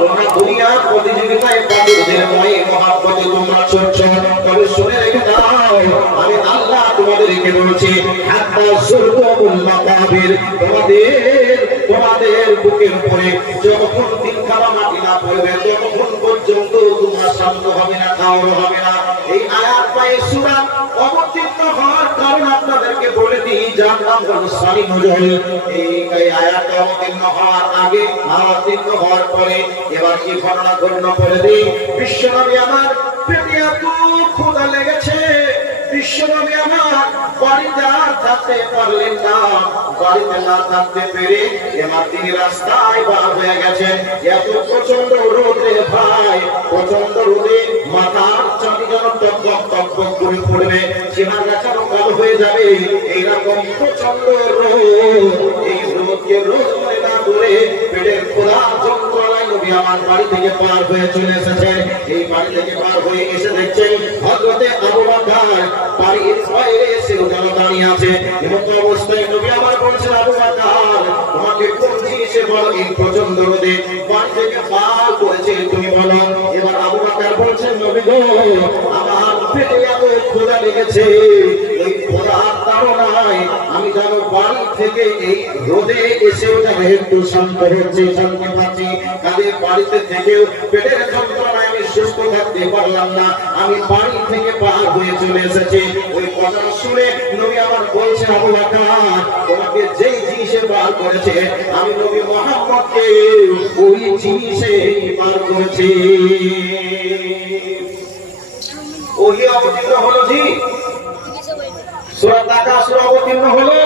তোমরা দুনিয়ার প্রতিযোগিতায় কাফিরদের ময় মহব্বতে তোমরা চলছো, তবে শুনে রেখে দাও আমি আল্লাহ তোমাদেরকে বলছি হাত্তা সুরতুল মাকাবির, তোমাদের বুকের উপরে যতক্ষণ তিন খাবা মাটি না পড়বে ততক্ষণ পর্যন্ত তোমরা শান্ত হবে না, খাওয়ানো হবে না। এই আয়াত পায়ে সূরা অবতীর্ণ হওয়ার কারণ আপনাদেরকে বলে দিই, যার নাম হলো সানি নজরুল। এই আয়াত অবতীর্ণ হওয়ার আগে অবতীর্ণ হওয়ার পরে এবার কি ঘটনা ঘটনা বলে দিই। বিশ্বনবী আমার পেটে এত ক্ষুধা লেগেছে, বিশ্বনবী আমার বাড়িতে আর থাকতে পারলেন না, বাড়িতে না থাকতে পেরে এবার তিনি রাস্তায় বার হয়ে গেছেন। এত প্রচন্ড রোদে ভাই, প্রচন্ড রোদে মাথার চাঁদি যেন টকবক টকবক করে পড়বে, চেহারা যেন কালো হয়ে যাবে, এইরকম প্রচন্ড রোদ। এই রোদকে রোদ মনে না করে পেটের ক্ষুধা যন্ত্রণায় নবী আমার বাড়ি থেকে পার হয়ে চলে এসেছেন। এই বাড়ি থেকে পার হয়ে এসে দেখছেন হযরতে আবু বকর বাড়ির বাইরে এসে যেন দাঁড়িয়ে আছে। এমন অবস্থায় নবী আমার বলছেন, আবু বকর তোমাকে কোন জিনিসে বলো এই প্রচন্ড রোদে বাড়ি থেকে পার করেছে তুমি বলো। এবার আবু বকর বলছেন, নবী গো আমার পেটে এত ক্ষুধা লেগেছে, এই ক্ষুধার কারণে আমি যেন বাড়ি থেকে এই রোদে এসেও যেন একটু শান্ত হচ্ছে, শান্তি পাচ্ছি, কাজে বাড়িতে থেকেও পেটের যন্ত্রণায় আমি সুস্থ থাকতে পারলাম না, আমি বাড়ি থেকে পার হয়ে চলে এসেছি। ওই কথা শুনে নবী আমার বলছেন, আবু বকর তোমাকে যেই জিনিসে পার করেছে আমি নবী মুহাম্মদকে ওই জিনিসে পার করেছি। ওহি অবতীর্ণ হলো, জি সূরা তাকাসুর অবতীর্ণ হলো।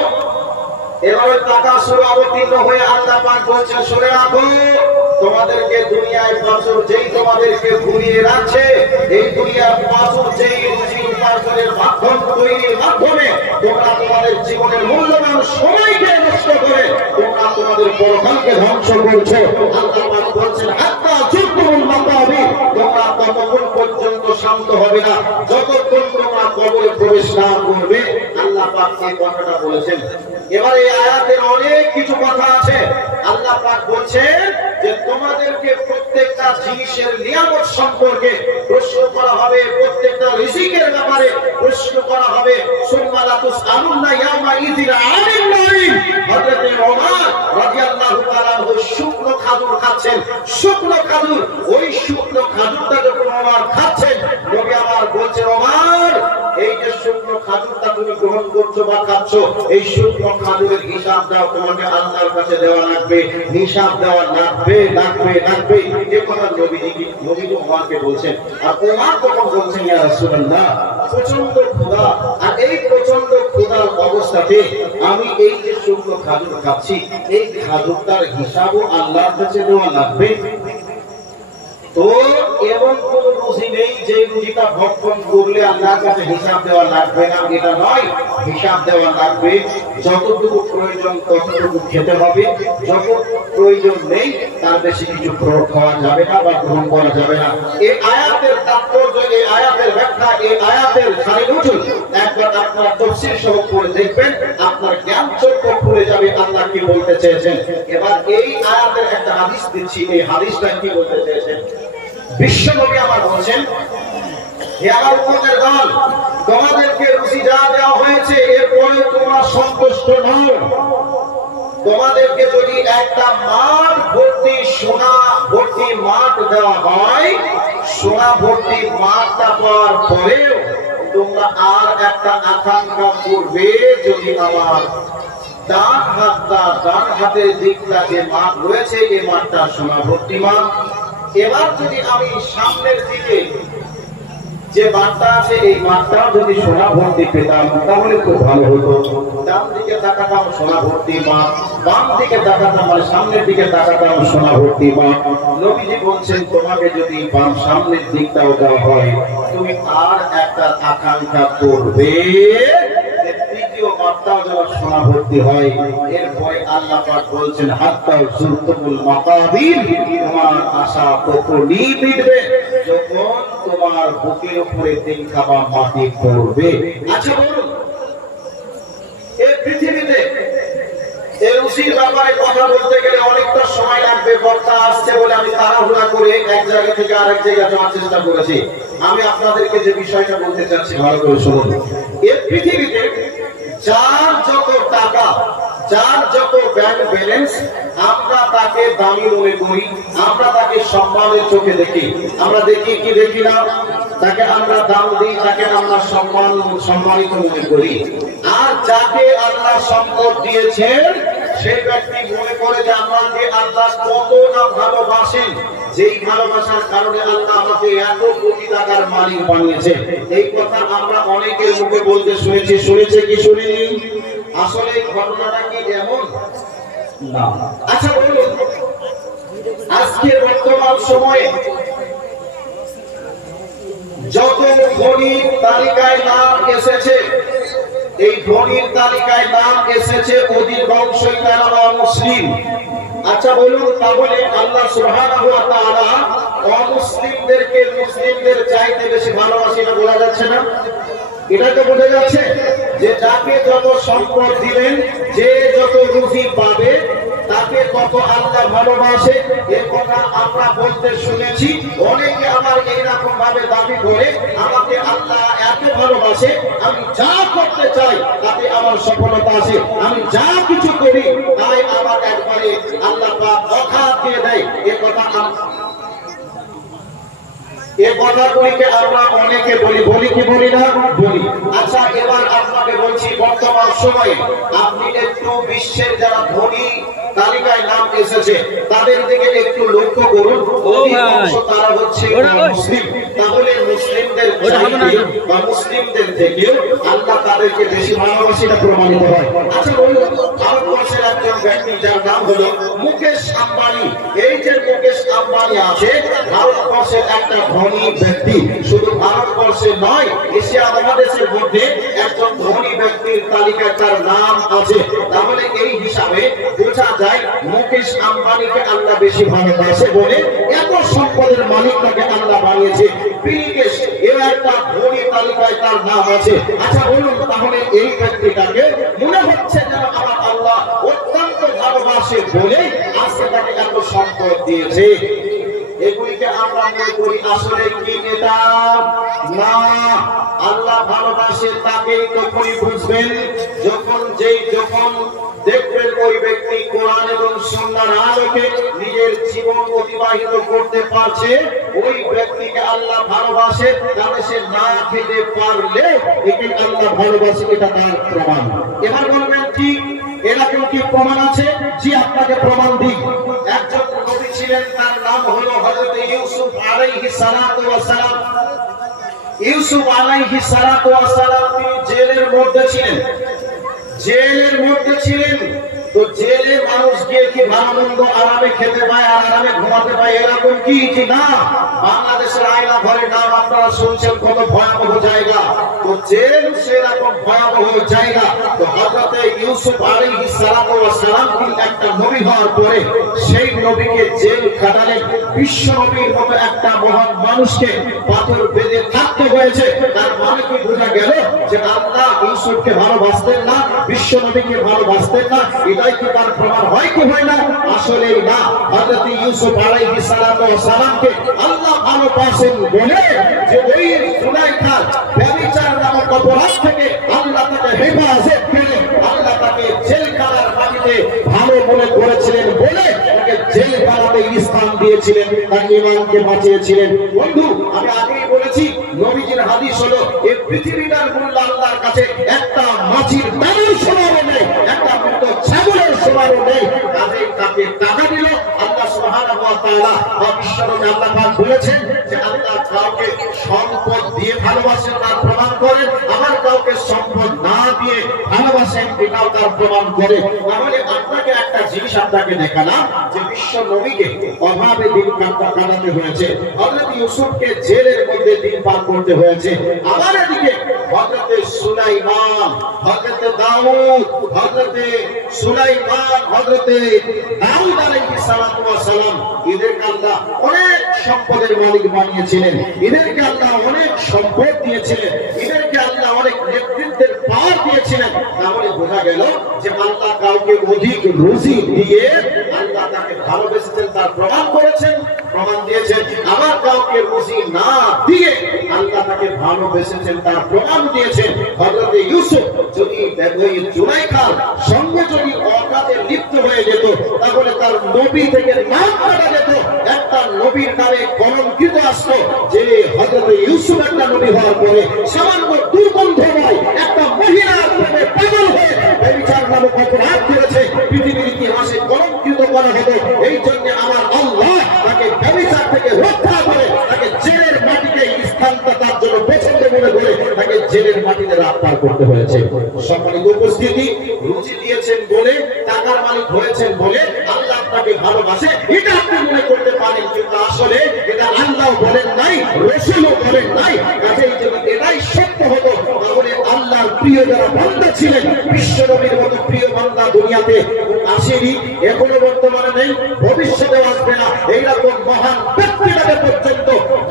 এভাবে তাকাসুর অবতীর্ণ হয়ে আল্লাহ পাক বলছেন, শুনে রাখো তোমাদেরকে দুনিয়ায় পাথর যেই তোমাদেরকে ঘুরিয়ে রাখছে, এই দুনিয়ার পাথর যেই রুজি উপার্জনের মাধ্যম তৈরির মাধ্যমে তোমরা তোমাদের জীবনের মূল্যবান সময়কে নষ্ট করে তোমরা তোমাদের পরকালকে ধ্বংস করছো। আল্লাহ পাক বলছেন, হাত্তা যুরতুল মাকাবির, তোমরা ততক্ষণ পর্যন্ত শান্ত হবে না যতক্ষণ তোমরা কবরে প্রবেশ না করবে। আল্লাহ পাক এই কথাটা বলেছেন। এবার এই আয়াতের অনেক কিছু কথা আছে। আল্লাহ পাক বলছেন যে তোমাদেরকে প্রত্যেকটা জিনিসের নিয়ামত সম্পর্কে প্রশ্ন করা হবে, প্রত্যেকটা রিজিকের ব্যাপারে প্রশ্ন করা হবে। সুম্মা লা তুসআলুনা ইয়াওমা ইযিন আনিন নাঈম। হযরত ওমর রাদিয়াল্লাহু তাআলা শুকনো খাজুর খাচ্ছেন, শুকনো খাজুর, ওই শুকনো খাজুরটা যখন ওমর খাচ্ছেন নবী আমার বলছেন, ওমর এই যে শুকনো খাজুরটা তুমি গ্রহণ করছো বা খাচ্ছো, এই শুকনো খাজুরের হিসাব দাও, তোমাকে আল্লাহর কাছে দেওয়া লাগবে, হিসাব দেওয়া লাগবে লাগবে লাগবে। এই কথা নবী ওমরকে বলছেন। আর ওমর তখন বলছেন, ইয়া রাসূলুল্লাহ প্রচন্ড ক্ষুধা, আর এই প্রচন্ড ক্ষুধার অবস্থাতে আমি এই যে শুকনো খাজুর খাচ্ছি, এই খাজুরটার হিসাবও আল্লাহর কাছে দেওয়া লাগবে। তো এমন কোন রুজি নেই যে রুজিটা ভক্ষণ করলে আল্লাহর কাছে হিসাব দেওয়া লাগবে না, এটা নয়। হিসাব দেওয়া লাগবে, যতটুকু প্রয়োজন ততটুকু খেতে হবে, যত প্রয়োজন নেই তার বেশি কিছু খাওয়া যাবে না বা গ্রহণ করা যাবে না। এই আয়াতের তাৎপর্য, এই আয়াতের ব্যাখ্যা, এই আয়াতের সারিনুজুল একবার আপনারা তাফসীর সহ পড়ে দেখবেন, আপনার জ্ঞান চক্ষু খুলে যাবে আল্লাহ কি বলতে চেয়েছেন। এবার এই আয়াতের একটা হাদিস দিচ্ছি, এই হাদিসটা কি বলতে চেয়েছেন। বিশ্বনবী আমার বলছেন, হে আমার উম্মতের দল, তোমাদেরকে রুজি যা দেওয়া হয়েছে এরপরে তোমরা সন্তুষ্ট নও। তোমাদেরকে যদি একটা মাঠ ভর্তি সোনা ভর্তি মাঠ দেওয়া হয়, সোনা ভর্তি মাঠটা পাওয়ার পরেও তোমরা আর একটা আকাঙ্ক্ষা করবে, যদি আমার ডান হাতের দিকটা যে মাঠ রয়েছে এই মাঠটা সোনা ভর্তি মাঠ। এবার যদি আমি সামনের দিকে যে মাঠটা আছে এই মাঠটা যদি সোনা ভর্তি পেতাম তাহলে খুব ভালো হতো। ডান দিকে তাকাতাম সোনা ভর্তি মাঠ, বাম দিকে তাকাতাম মানে সামনের দিকে তাকাতাম সোনা ভর্তি মাঠ। নবীজি বলছেন, তোমাকে যদি বাম সামনের দিকটাও দেওয়া হয় তুমি আর একটা আকাঙ্ক্ষা করবে, দ্বিতীয় মাঠটাও যেন সোনা ভর্তি হয়। এরপরে আল্লাহ পাক বলছেন, হাত্তা যুরতুল মাকাবির, তোমার আশা তখনই মিটবে যখন তোমার বুকের উপরে তিন খাবা মাটি পড়বে। আচ্ছা বলুন, এই পৃথিবীতে এর খুশির ব্যাপারে কথা বলতে গেলে অনেকটা সময় লাগবে। বক্তা আসছে বলে আমি তাড়াহুড়া করে এক জায়গা থেকে আরেক জায়গায় যাওয়ার চেষ্টা করেছি। আমি আপনাদেরকে যে বিষয়টা বলতে চাচ্ছি ভালো করে শুনুন। এই পৃথিবীতে যার যত টাকা, যার যত ব্যাংক ব্যালেন্স, আমরা তাকে দামি মনে করি, আমরা তাকে সম্মানের চোখে দেখি। আমরা দেখি কি দেখি না? তাকে আমরা দাম দিই, তাকে আমরা সম্মানিত মনে করি। আর যাকে আল্লাহ সম্পদ দিয়েছেন সেই ব্যক্তি মনে করে যে আমাকে আল্লাহ কত না ভালোবাসেন, যেই ভালোবাসার কারণে আল্লাহ আমাকে এত কোটি টাকার মালিক বানিয়েছে। এই কথা আমরা অনেকের মুখে বলতে শুনেছি। শুনেছে কি শুনিনি? আসলে ঘটনাটা কি এমন না। আচ্ছা বলুন, আজকে বর্তমান সময়ে যত ধনীর তালিকায় নাম এসেছে, এই ধনীর তালিকায় নাম এসেছে অধিকাংশই তারা অমুসলিম। আচ্ছা বলুন, তাহলে আল্লাহ সুবহানাহু ওয়া তাআলা অমুসলিমদেরকে মুসলিমদের চাইতে বেশি ভালোবাসে না বলা যাচ্ছে না? এটা তো বোঝা যাচ্ছে যে যাকে যত সম্পদ দিবেন, যে যত রুজি পাবে, তাকে কত আল্লাহ ভালোবাসে। এর কথা আমরা বলতে শুনেছি। অনেকে আবার এইরকম ভাবে দাবি করে আমাকে আল্লাহ এত ভালোবাসে, আমি যা করতে চাই তাতে আমার সফলতা আসে, আমি যা কিছু করি তাই আমার একবারে আল্লাহ পাক অখাত দিয়ে দেয়। এ কথাগুলিকে আমরা অনেকে বলি কি বলি না? বলি। আচ্ছা, এবার আপনাকে বলছি, বর্তমান সময়ে আপনি একটু বিশ্বের যারা ধনী তালিকায় নাম এসেছে তাদের দিকে একটু লক্ষ্য করুন। তারা হচ্ছে মুসলিম। তাহলে মুসলিমদের বা মুসলিমদের থেকেও আল্লাহ তাদেরকে বেশি ভালোবাসে, এটা প্রমাণিত হয়। আচ্ছা বলুন, ভারতবর্ষের একজন ব্যক্তি যার নাম হলো মুকেশ আম্বানি। এই যে মুকেশ আম্বানি আছে, ভারতবর্ষের একটা ধনী ব্যক্তি। শুধু ভারতবর্ষে নয়, এশিয়া মহাদেশের মধ্যে একজন ধনী ব্যক্তির তালিকায় তার নাম আছে। তাহলে এই হিসাবে বোঝা যায় মুকেশ আম্বানিকে আল্লাহ বেশি ভালোবাসে বলে এত সম্পদের মালিক তাকে আল্লাহ বানিয়েছে। বিলগেটস এর একটা ধনী তালিকায় তার নাম আছে। আচ্ছা বলুন, তাহলে এই ব্যক্তিটাকে মনে হচ্ছে যেন আমার আল্লাহ অত্যন্ত ভালোবাসে বলে আজকে তাকে এত সম্পদ দিয়েছে। এগুলিকে আমরা মনে করি আসলে কি এটা না। আল্লাহ ভালোবাসে তাকেই তখনই বুঝবেন যখন দেখবেন ওই ব্যক্তি কোরআন এবং সুন্নাহর আলোকে নিজের জীবন অতিবাহিত করতে পারছে। ওই ব্যক্তিকে আল্লাহ ভালোবাসে, তাহলে সে না খেতে পারলে একে আল্লাহ ভালোবাসে, এটা তার প্রমাণ। এবার বলবেন ঠিক এরকম কি প্রমাণ আছে? জি, আপনাকে প্রমাণ দিই। একজন নবী ছিলেন, তার নাম হলো হযরত ইউসুফ আলাইহিস সালাতু ওয়াস সালাম। ইউসুফ আলাইহিস সালাতু ওয়াস সালাম তিনি জেলের মধ্যে ছিলেন। তো জেলে মানুষ গিয়ে কি ভালো মন্দ আরামে খেতে পায় আর আরামে ঘুমাতে পায় এরকম কি না? বাংলাদেশের আয়না ঘরের নাম আপনারা শুনছেন, কত ভয়াবহ জায়গা। তো জেল সেরকম ভয়াবহ জায়গা। তো হযরত ইউসুফ আলাইহিস সালাতু ওয়াস সালাম একটা নবী হওয়ার পরে সেই নবীকে জেল কাটালেন। বিশ্ব নবীর মতো একটা মহান মানুষকে পাথর বেঁধে থাকতে হয়েছে। তার মানে কি বোঝা গেল যে আল্লাহ ইউসুফকে ভালোবাসতেন না, বিশ্ব নবীকে ভালোবাসতেন না? এটাই কি তার প্রমাণ হয় কি হয় না? আসলে না। হযরত ইউসুফ আলাইহিস সালাতু ওয়াস সালামকে আল্লাহ ভালোবাসেন বলে যে ওই সুলাইখার ব্যভিচার নামক অপরাধ থেকে আল্লাহ তাকে হেফাজত করে আল্লাহ তাকে জেলখানার মাটিতে ভালো মনে করেছিলেন বলে তাকে জেলখানাতে স্থান দিয়েছিলেন, তার ঈমানকে বাঁচিয়েছিলেন। বন্ধু, আমি আগেই বলেছি, নবীজির হাদিস হলো এই পৃথিবীটার মূল্য আল্লাহর কাছে একটা মাছির দামের সমানও নেই, একটা মৃত ছাগলের সমানও নেই। কাজেই তাকে টাকা দিল আল্লাহ সুবহানাহু ওয়া তাআলা। বিশ্বনবী আল্লাহ পাক বলেছেন যে আল্লাহ কাউকে সম্পদ দিয়ে ভালোবাসেন তার প্রমাণ করেন, আবার কাউকে সম্পদ না দিয়ে ভালোবাসেন এটাও তার প্রমাণ করে। তাহলে আপনাকে একটা জিনিস আপনাকে দেখালাম যে বিশ্ব নবীকে অভাবে দিন কাটাতে হয়েছে, হযরত ইউসুফকে জেলের মধ্যে দিন পার করতে হয়েছে। আবার এদিকে হযরত সুলাইমান, হযরত দাউদ, হযরত সুলাইমান, হযরত দাউদ আলাইহিস সালাতু ওয়াস সালাম, এদেরকে আল্লাহ অনেক সম্পদের মালিক বানিয়েছিলেন, এদেরকে আল্লাহ অনেক সম্পদ দিয়েছিলেন, এদেরকে আল্লাহ অনেক নেতৃত্বের পা তলোয়ার দিয়েছিলেন, তাহলে বোঝা গেল যে আল্লাহ কাউকে অধিক রুজি দিয়ে আল্লাহ তাকে ভালোবেসেছেন তার প্রমাণ করেছেন, প্রমাণ দিয়েছেন। আবার কাউকে রুজি না দিয়ে আল্লাহ তাকে ভালোবেসেছেন তার প্রমাণ দিয়েছেন। হযরত ইউসুফ যদি জুলাইখার সঙ্গে যদি অকাজে লিপ্ত হয়ে যেত, তাহলে তার নবী থেকে নাম কাটা যেত, একটা নবীর নামে কলঙ্কিত আসতো যে হযরত ইউসুফ একটা নবী হওয়ার পরে সামান্য দুর্গন্ধময় একটা মহিলার প্রেমে পাগল হয়ে ব্যভিচার নামক অপরাধ করেছে, পৃথিবীর ইতিহাসে কলঙ্কিত করা হতো। এই জন্য আমার আল্লাহ তাকে ব্যভিচার থেকে রক্ষা করে তাকে জেলের মাটিতে স্থানটা তার জন্য পছন্দ মনে করে তাকে জেলের মাটিতে রাখপার করতে হয়েছে। সম্মানিত উপস্থিতি, রুচি দিয়েছেন বলে, টাকার মালিক হয়েছেন বলে আল্লাহ আপনাকে ভালোবাসে এটা আপনি মনে করতে পারেন, কিন্তু আসলে এটা আল্লাহ বলেন নাই, রাসূলও বলেন নাই। কাজেই যদি এটাই সত্য হতো, তাহলে আল্লাহর প্রিয় যারা বান্দা ছিলেন, বিশ্বনবীর মতো প্রিয় বান্দা দুনিয়াতে আসেনি, এখনো বর্তমানে নেই, ভবিষ্যতেও আসবে না। এইরকম মহান ব্যক্তিটাকে পর্যন্ত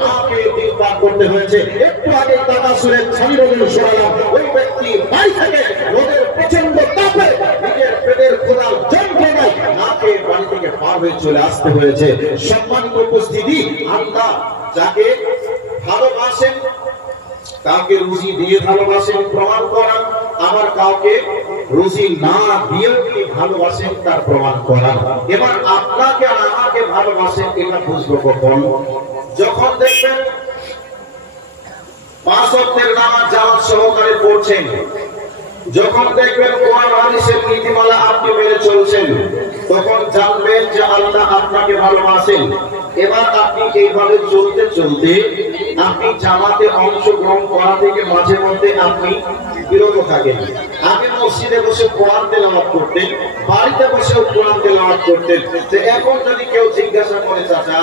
আমাকে দিন পার করতে হয়েছে। একটু আগে তাকাসুরের ছানি বলে শোনালাম, ওই ব্যক্তি বাড়ি থেকে রোদের প্রচন্ড তাপে নিজের পেটের খোদার যন্ত্রণায় নাকে বাড়ি থেকে পার হয়ে চলে আসতে হয়েছে। সম্মানিত উপস্থিতি, আল্লাহ যাকে ভালোবাসেন কাউকে রুজি দিয়ে ভালোবাসেন প্রমাণ করান, আবার কাউকে রুজি না দিয়েও কি ভালোবাসেন তার প্রমাণ করান। এবার আপনাকে আর আমাকে ভালোবাসেন এটা বুঝবো কখন? যখন দেখবেন 5 ওয়াক্তের নামাজ জামাত সহকারে পড়ছেন, যখন দেখবেন কোরআন হাদিসের নীতিমালা আপনি মেনে চলছেন, তখন জানবেন যে আল্লাহ আপনাকে ভালোবাসেন। এবার আপনি এইভাবে চলতে চলতে আপনি জামাতে অংশগ্রহণ করা থেকে মাঝে মধ্যে আপনি বিরত থাকেন। আগে মসজিদে বসে কোরআন তেলাওয়াত করতেন, বাড়িতে বসেও কোরআন তেলাওয়াত করতেন। যে এখন যদি কেউ জিজ্ঞাসা করে, চাচা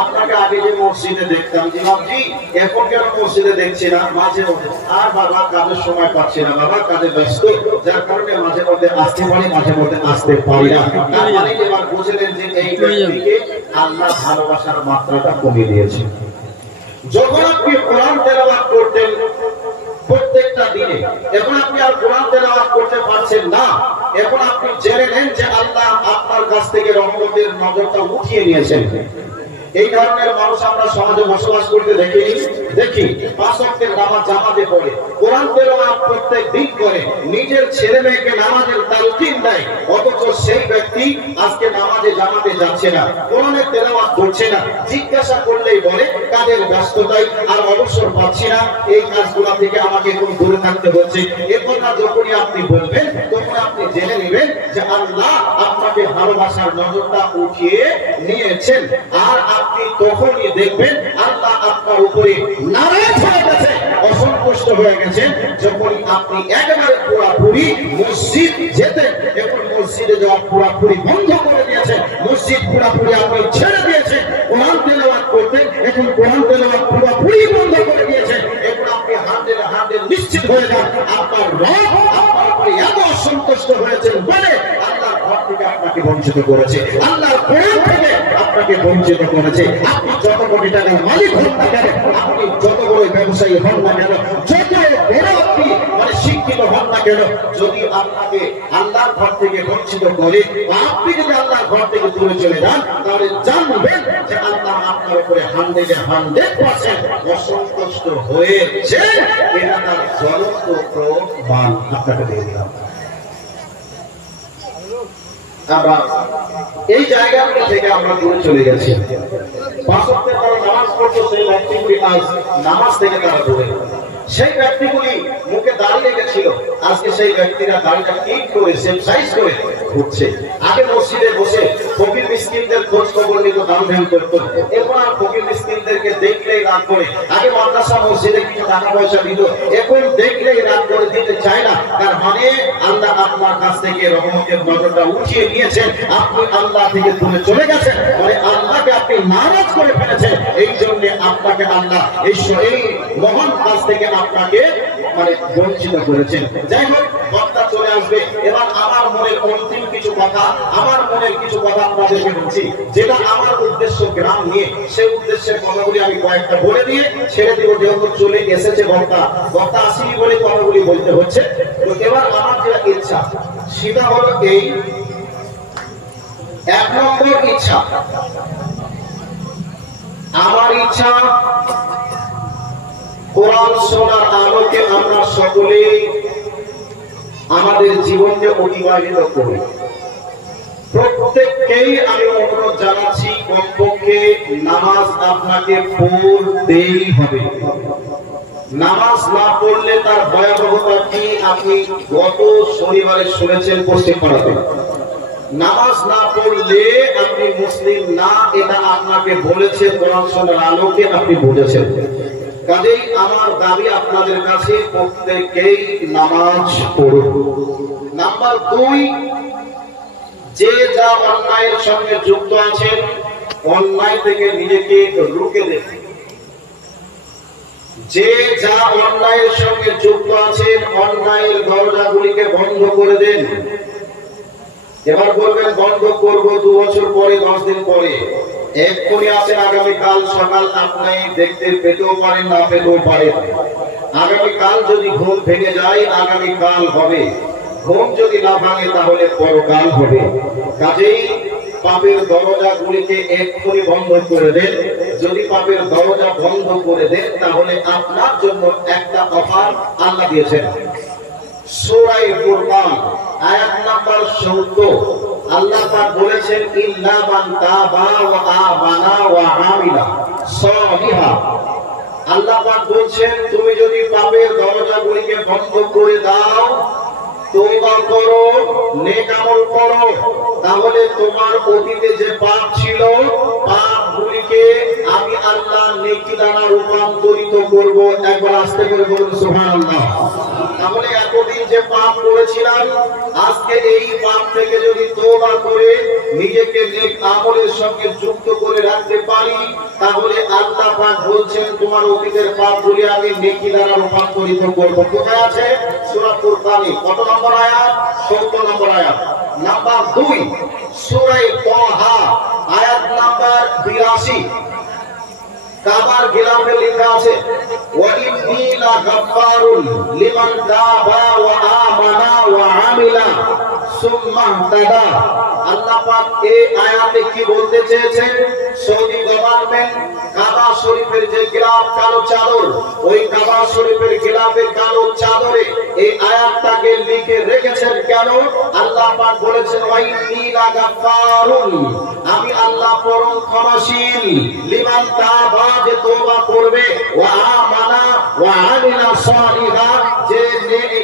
আপনাকে আগে যে মসজিদে দেখতাম, জি এখন কেন মসজিদে দেখছি না? মাঝে মধ্যে আর বাবা কাজের সময় পাচ্ছি না, বাবা কাজে ব্যস্ত, যার কারণে মাঝে মধ্যে আসতে পারি, মাঝে মধ্যে আসতে পারি না। তার মানে এবার বুঝলেন যে এই ব্যক্তিকে আল্লাহ ভালোবাসার মাত্রাটা কমিয়ে দিয়েছে। যখন আপনি কোরআন তেলাওয়াত করতেন প্রত্যেকটা দিনে, এখন আপনি আর কোরআন তেলাওয়াত করতে পারছেন না, এখন আপনি জেনে নেন যে আল্লাহ আপনার কাছ থেকে রহমতের নজরটা উঠিয়ে নিয়েছেন। এই ধরনের মানুষ আমরা সমাজে বসবাস করতে দেখি 5 ওয়াক্তের নামাজ জামাতে পড়ে, কোরআন তেলাওয়াত প্রত্যেক দিন করে, নিজের ছেলে মেয়েকে নামাজের তালকিন দেয়, অথচ সেই ব্যক্তি আজকে নামাজে জামাতে যাচ্ছে না, কোরআনের তেলাওয়াত করছে না। জিজ্ঞাসা করলেই বলে কাজের ব্যস্ততায় আর অবসর পাচ্ছি না, এই কাজগুলো থেকে আমাকে একটু দূরে থাকতে হচ্ছে। এর কথা যখনই আপনি বলবেন, তখন আপনি জেনে নেবেন যে আল্লাহ আপনাকে ভালোবাসার নজরটা উঠিয়ে নিয়েছেন। আর আপনি তখনই দেখবেন আল্লাহ আপনার উপরে নারাজ হয়ে গেছে, অসন্তুষ্ট হয়ে গেছেন, যখন আপনি একেবারে পুরোপুরি মসজিদ যেতেন, এখন মসজিদে যাওয়া পুরোপুরি বন্ধ করে দিয়েছেন, মসজিদ পুরোপুরি আপনি ছেড়ে দিয়েছেন। কোরআন তেলাওয়াত করতেন, এখন কোরআন তেলাওয়াত পুরোপুরি বন্ধ করে দিয়েছেন। এখন আপনি 100% নিশ্চিত হয়ে যান আপনার রব আপনার উপরে এত অসন্তুষ্ট হয়েছেন বলে আল্লাহর ঘর থেকে আপনাকে বঞ্চিত করেছে, আল্লাহর কোরআন থেকে আপনাকে বঞ্চিত করেছে। আপনি যত কোটি টাকার মালিক হন না কেন, আপনি যত বড় ব্যবসায়ী হন না কেন, যত বড় আপনি শিক্ষিত হন না কেন, যদি আপনাকে আল্লাহর ঘর থেকে বঞ্চিত করে, আপনি যদি আল্লাহর ঘর থেকে দূরে চলে যান, তাহলে জানবেন যে আল্লাহ আপনার উপরে 100% অসন্তুষ্ট হয়েছে। এটা তার জ্বলন্ত প্রমাণ আপনাকে দিয়ে দিলাম। আমরা এই জায়গাগুলো থেকে আমরা দূরে চলে গেছি। 5 ওয়াক্তের তারা নামাজ পড়তো, সেই ব্যক্তিগুলি আজ নামাজ থেকে তারা দূরে। সেই ব্যক্তিগুলি মুখে দাড়ি লেগেছিল, আজকে সেই ব্যক্তিরা দাড়িটা ঠিক করে সেম সাইজ করে ঘুরছে। আগে মসজিদে বসে ফকির মিসকিনদের খোঁজ খবর নিত, দান ধ্যান করতো, এখন আর ফকির মিসকিনদেরকে দেখলেই রাগ করে। আগে মাদ্রাসা মসজিদে কিছু টাকা পয়সা দিত, এখন দেখলেই রাগ করে দিতে চায় না। তার মানে আল্লাহ আপনার কাছ থেকে রহমতের নজরটা উঠিয়ে নিয়েছেন, আপনি আল্লাহ থেকে দূরে চলে গেছেন, মানে আল্লাহকে আপনি নারাজ করে ফেলেছেন। এই জন্য আপনাকে আল্লাহ এই মহান কাজ থেকে আপনাকে বঞ্চিত করেছেন। যাই হোক, বক্তা চলে আসবে। এবার আমার মনের অন্তিম কিছু কথা, আমার মনের কিছু কথা আপনাদেরকে বলছি, যেটা আমার উদ্দেশ্য গ্রাম নিয়ে, সেই উদ্দেশ্যের কথাগুলি আমি কয়েকটা বলে দিয়ে ছেড়ে দিব। যেহেতু চলে এসেছে বক্তা আসেনি বলে কথাগুলি বলতে হচ্ছে। তো এবার আমার যে ইচ্ছা সেটা হলো এই, 1 নম্বর ইচ্ছা, আমার ইচ্ছা কোরআন শোনার আলোকে আমরা সকলে আমাদের জীবনকে অতিবাহিত করি। প্রত্যেককেই আমি অনুরোধ জানাচ্ছি, কমপক্ষে নামাজ আপনাকে পড়তেই হবে। নামাজ না পড়লে তার ভয়াবহতা কি আপনি গত শনিবারে শুনেছেন পশ্চিমপাড়াতে। নামাজ না পড়লে আপনি মুসলিম না, এটা আপনাকে বলেছে কোরআন শোনার আলোকে, আপনি বুঝেছেন। কাজেই আমার দাবি আপনাদের কাছে, প্রত্যেকেই নামাজ পড়ুন। নাম্বার 2, যে যা অন্যায়ের সঙ্গে যুক্ত আছেন, অন্যায় থেকে নিজেকে রুখে দেন। যে যা অন্যায়ের সঙ্গে যুক্ত আছেন, অন্যায়ের দরজাগুলিকে বন্ধ করে দেন। এবার বলবেন বন্ধ করবো 2 বছর পরে, 10 দিন পরে। এক্ষুনি আছেন, আগামীকাল সকাল আপনি দেখতে পেতেও পারেন, না পেতেও পারেন। আগামীকাল যদি ঘুম ভেঙে যায়, আগামীকাল হবে। ঘুম যদি না ভাঙে তাহলে পরকাল হবে। কাজেই পাপের দরজাগুলিকে এক্ষুনি বন্ধ করে দেন। যদি পাপের দরজা বন্ধ করে দেন তাহলে আপনার জন্য একটা অফার আল্লাহ দিয়েছেন। সূরা ফুরকান আয়াত নাম্বার 14, আল্লাহ পাক বলেছেন, ইল্লা মান তাবা ওয়া আমানা ওয়া আমিলা সালিহা। আল্লাহ পাক বলছেন, তুমি যদি পাপের দরজাগুলিকে বন্ধ করে দাও, তওবা করো, নেক আমল করো, তাহলে তোমার অতীতে যে পাপ ছিল, পাপগুলিকে আমি আল্লাহ নেকি দ্বারা রূপান্তরিত করব। একবার আস্তে করে বলুন সুবহানাল্লাহ। তাহলে এতদিন যে পাপ করেছিলাম, আজকে এই পাপ থেকে যদি তওবা করে নিজেকে নেক আমলের সঙ্গে যুক্ত করে রাখতে পারি, তাহলে আল্লাহ পাক বলছেন, তোমার অতীতের পাপগুলি আমি নেকি দ্বারা রূপান্তরিত করব। কোথায় আছে? সূরা ফুরকানে কত নম্বর আয়াত? 17 নম্বর আয়াত। নাম্বার 2, সূরা তাহা আয়াত নাম্বার 82, কাবার গিলাফে লেখা আছে, ওয়া ইন্নী লাগাফফারুন লিমান তাবা ওয়া আমানা ওয়া আমিলা সুম্মা তাবা। আল্লাহ পাক এই আয়াতে কি বলতে চেয়েছেন? সৌদি গভর্নমেন্ট কাবা শরীফের যে গিলাফ কালো চাদর, ওই কাবা শরীফের গিলাফের কালো চাদরে এই আয়াতটাকে লিখে রেখেছেন কেন? আল্লাহ পাক বলেছেন, ওয়া ইন্নী লাগাফফারুন, আমি আল্লাহ পরম ক্ষমাশীল, লিমান তাবা, যে তওবা করবে, ওয়া আমানা ওয়া আমিলা সালিহা, যে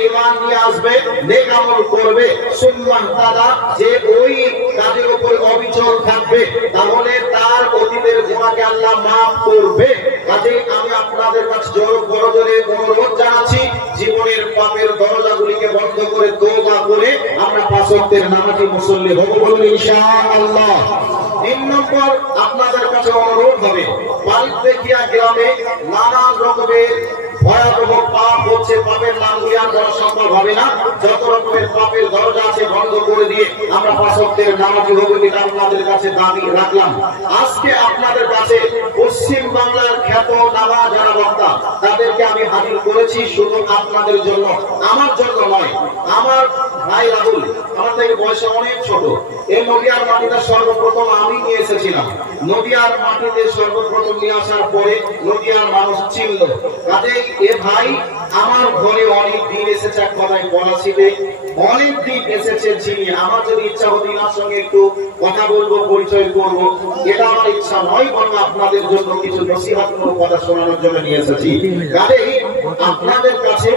ঈমান নিয়ে আসবে, নেক আমল করবে, সুম্মা তাদা, যে ওই কাজের উপর অবিচল থাকবে, তাহলে তার অতীতের গুনাহকে আল্লাহ maaf করবে। কাজেই আমি আপনাদের কাছে জোরে অনুরোধ জানাচ্ছি, জীবনের পাপের দরজাগুলিকে বন্ধ করে তওবা করে আমরা 5 ওয়াক্তের নামাজি মুসল্লি হব, বলুন ইনশাআল্লাহ। 3 নম্বর আপনাদের কাছে অনুরোধ হবে, পালতেকিয়া গ্রামে নানান রকমের ভয়াবহ পাপ হচ্ছে। পাপের নামগুলি আর বলা সম্ভব হবে না। যত রকমের পাপের দরজা আছে বন্ধ করে দিয়ে আমরা 5 ওয়াক্তের নামাজি হব, এটা আপনাদের কাছে দাবি রাখলাম। আজকে আপনাদের কাছে পশ্চিম বাংলার খ্যাত নামাজ যারা বক্তা, তাদেরকে আমি হাজির করেছি শুধু আপনাদের জন্য, আমার জন্য নয়। আমার ভাই রাহুল আমার থেকে বয়সে অনেক ছোট। এই নদিয়ার মাটিতে সর্বপ্রথম আমি নিয়ে এসেছিলাম। নদিয়ার মাটিতে সর্বপ্রথম নিয়ে আসার পরে নদিয়ার মানুষ চিনল। কাজেই এ ভাই আমার ঘরে অনেক দিন এসেছে, এক কথায় বলা ছিল অনেক দিন এসেছে চিনি। আমার যদি ইচ্ছা হতো এনার সঙ্গে একটু কথা বলবো, পরিচয় করব, এটা আমার ইচ্ছা নয়, বরং আপনাদের জন্য কিছু নসিহতমূলক কথা শোনানোর জন্য নিয়ে এসেছি। কাজেই আপনাদের কাছে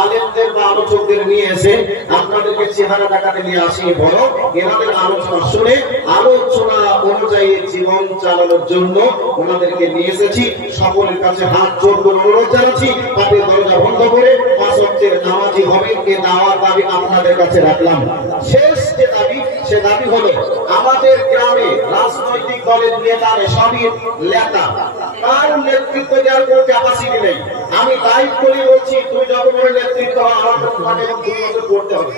আলেমদের বা আলোচকদের নিয়ে এসে আপনাদেরকে চেহারা দেখাতে নিয়ে আসি, বড় এনাদের আলোচনা শুনে আলোচনা অনুযায়ী জীবন চালানোর জন্য ওনাদেরকে নিয়ে এসেছি। সকলের কাছে হাত জোর করে অনুরোধ জানাচ্ছি, পাপের দরজা বন্ধ করে 5 ওয়াক্তের নামাজি হবেন, এ দাওয়াত দাবি আপনাদের কাছে রাখলাম। শেষ যে দাবি, সে দাবি হলো, আমাদের গ্রামে রাজনৈতিক দলের নেতারা সবই নেতা, তার নেতৃত্ব দেওয়ার কোনো ক্যাপাসিটি নেই। আমি দায়িত্ব নিয়ে বলছি, তুই যত বড় নেতৃত্ব আমাকে 2 বছর করতে হবে।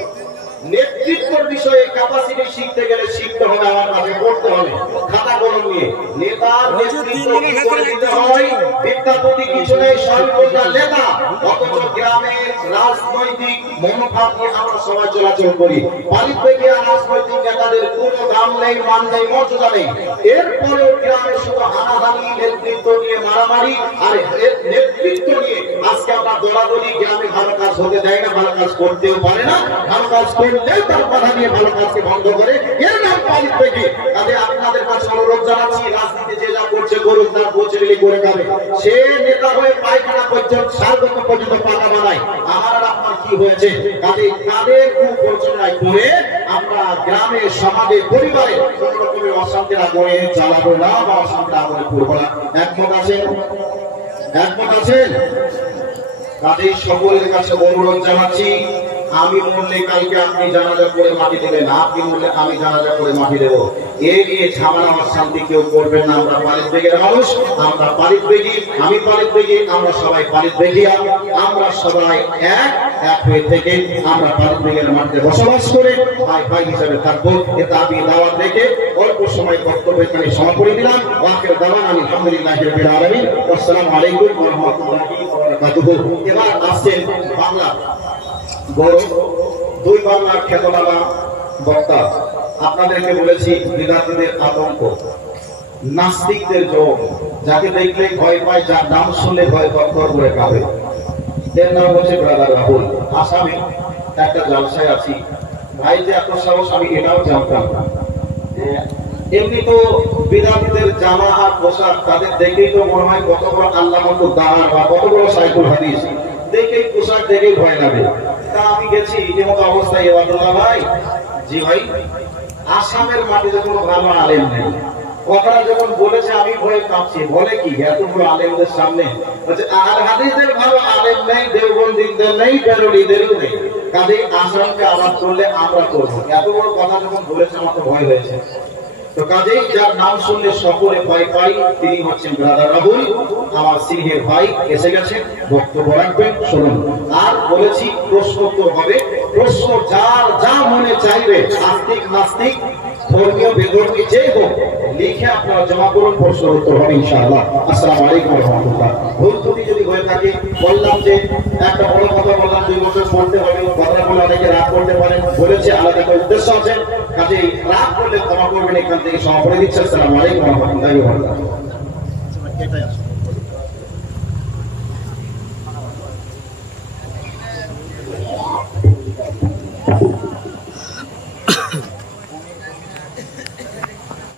নেতৃত্বের বিষয়ে ক্যাপাসিটি শিখতে গেলে শিখতে হবে, আমার কাছে পড়তে হবে, খাতা কলম নিয়ে নেতার নেতৃত্ব কি করে দিতে হয়, বিদ্যাপতি কিছু নেই, সর্বদা নেতা, অথচ গ্রামের রাজনৈতিক মনোভাব নিয়ে আমরা সবাই চলাচল করি। পালিত থেকে রাজনৈতিক নেতাদের কোনো দাম নেই, মান নেই, মর্যাদা নেই। এরপরেও গ্রামে শুধু হানাহানি, নেতৃত্ব নিয়ে মারামারি, আর নেতৃত্ব নিয়ে আজকে আমরা দলাদলি, গ্রামে ভালো কাজ হতে দেয় না, ভালো কাজ করতেও পারে না, ভালো কাজ করলেও তার কথা নিয়ে ভালো কাজকে বন্ধ করে, এর নাম পালিত থেকে। কাজে আপনাদের কাছে অনুরোধ জানাচ্ছি, রাজনীতি যে যা করছে করুক, তার বোঝেলি করে খাবে। সে নেতা হয়ে পায়খানা পর্যন্ত সার্বত্র পর্যন্ত পাতা বানায়, আমার আর আপনার কি হয়েছে? কাজে তাদের কুপ্রচনায় করে আমরা গ্রামে, সমাজে, পরিবারে কোন রকমের অশান্তির আগুনে জ্বালাবো না বা অশান্তির আগুনে পড়বো না। একমত আছেন? একমত আছেন? কাজেই সকলের কাছে অনুরোধ জানাচ্ছি, আমি মরলে কালকে আপনি জানাজা করে মাটি দেবেন, আপনি মরলে আমি জানাজা করে মাটি দেবো। এ নিয়ে ঝামেলা অশান্তি কেউ করবেন না। আমরা পালিত বেগের মানুষ, আমরা পালিত বেগী, আমি পালিত বেগী, আমরা সবাই পালিত বেগিয়া, আমরা সবাই এক হয়ে থেকে আমরা পালিত বেগের মাটিতে বসবাস করে ভাই ভাই হিসাবে থাকবো। এ দাবি দাওয়াত রেখে অল্প সময় বক্তব্য এখানে সমাপনী দিলাম। আখির দাওয়ানা আলহামদুলিল্লাহি রাব্বিল আলামিন। আসসালামু আলাইকুম ওয়া রাহমাতুল্লাহি ওয়া বারাকাতুহু। এবার আসছেন বাংলা গৌরব, দুই বাংলার খ্যাতনামা বক্তা। আপনাদেরকে বলেছি বিদ্যার্থীদের আতঙ্ক, নাস্তিকদের যোগ, যাকে দেখলে ভয় পায়, যার নাম শুনলে ভয় কর করে কাঁপে। এর নাম হচ্ছে ব্রাদার রাহুল। আসামে একটা জলসায় আছি, ভাই যে এত সাহস আমি এটাও জানতাম না। এমনি তো বিদ্যার্থীদের জামা আর পোশাক, তাদের দেখেই তো মনে হয় কত বড় আল্লাহ মতো দাঁড় বা কত বড় সাইকুল হাদিস, দেখেই পোশাক দেখেই ভয় লাগে। তা আমি গেছি এমতো অবস্থায়, এবাদুল্লাহ ভাই, জি ভাই, আসামের মাটিতে কোনো ভালো আলেম নেই। কথাটা যখন বলেছে আমি ভয়ে কাঁপছি। বলে কি এত বড় আলেমদের সামনে? বলছে আর হাদিসদের ভালো আলেম নেই, দেওবন্দিদের নেই, বেরোলিদেরও নেই। কাজেই আসামকে আবাদ করলে আমরা করবো। এত বড় কথা যখন বলেছে আমার তো ভয় হয়েছে। তো কাজেই যার নাম শুনলে সকলে ভয় পাই, তিনি হচ্ছেন ব্রাদার রাহুল, আমার সিংহের ভাই। এসে গেছে, বক্তব্য রাখবেন, শুনুন। আর বলেছি প্রশ্ন উত্তর হবে, প্রশ্ন যার যা মনে চাইবে, আস্তিক নাস্তিক, ধর্মীয় বেধর্মী যে হোক, লিখে আপনারা জমা করুন, প্রশ্ন উত্তর হবে ইনশাআল্লাহ। আসসালামু আলাইকুম ওয়া রাহমাতুল্লাহ। ভুল ত্রুটি যদি হয়ে থাকে, বললাম যে একটা বড় কথা বললাম, 2 বছর পড়তে হবে, কথা বলে অনেকে রাগ করতে পারেন, বলেছে আলাদা একটা উদ্দেশ্য আছে, কাজেই রাগ করলে ক্ষমা করবেন। এখান থেকে সমাপনী দিচ্ছে। আসসালামু আলাইকুম ওয়া রাহমাতুল্লাহি ওয়া বারাকাতুহু।